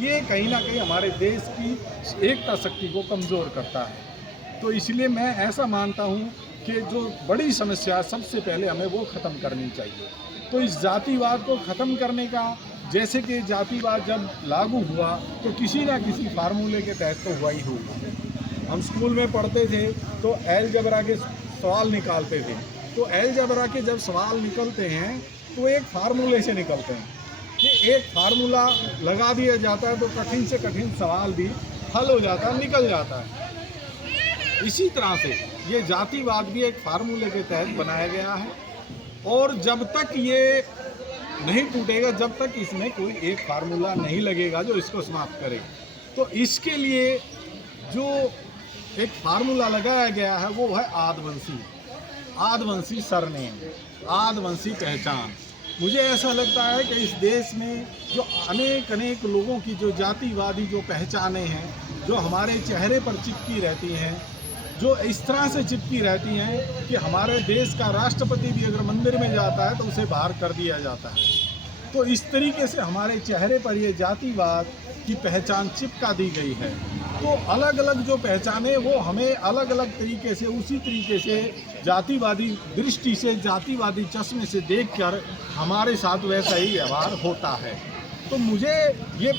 ये कहीं ना कहीं हमारे देश की एकता शक्ति को कमज़ोर करता है। तो इसलिए मैं ऐसा मानता हूँ कि जो बड़ी समस्या सबसे पहले हमें वो ख़त्म करनी चाहिए। तो इस जातिवाद को ख़त्म करने का, जैसे कि जातिवाद जब लागू हुआ तो किसी ना किसी फार्मूले के तहत तो हुआ ही होगा। हम स्कूल में पढ़ते थे तो अलजेब्रा के सवाल निकालते थे। तो अलजेब्रा के जब सवाल निकलते हैं तो एक फार्मूले से निकलते हैं कि एक फार्मूला लगा दिया जाता है तो कठिन से कठिन सवाल भी हल हो जाता है, निकल जाता है। इसी तरह से ये जातिवाद भी एक फार्मूले के तहत बनाया गया है और जब तक ये नहीं टूटेगा, जब तक इसमें कोई एक फार्मूला नहीं लगेगा जो इसको समाप्त करे। तो इसके लिए जो एक फार्मूला लगाया गया है वो है आदिवासी सरनेम, आदिवासी पहचान। मुझे ऐसा लगता है कि इस देश में जो अनेक लोगों की जो जातिवादी जो पहचानें हैं, जो हमारे चेहरे पर चिपकी रहती हैं, जो इस तरह से चिपकी रहती हैं कि हमारे देश का राष्ट्रपति भी अगर मंदिर में जाता है तो उसे बाहर कर दिया जाता है। तो इस तरीके से हमारे चेहरे पर ये जातिवाद की पहचान चिपका दी गई है। तो अलग अलग जो पहचाने वो हमें अलग अलग तरीके से, उसी तरीके से जातिवादी दृष्टि से, जातिवादी चश्मे से देखकर हमारे साथ वैसा ही व्यवहार होता है। तो मुझे ये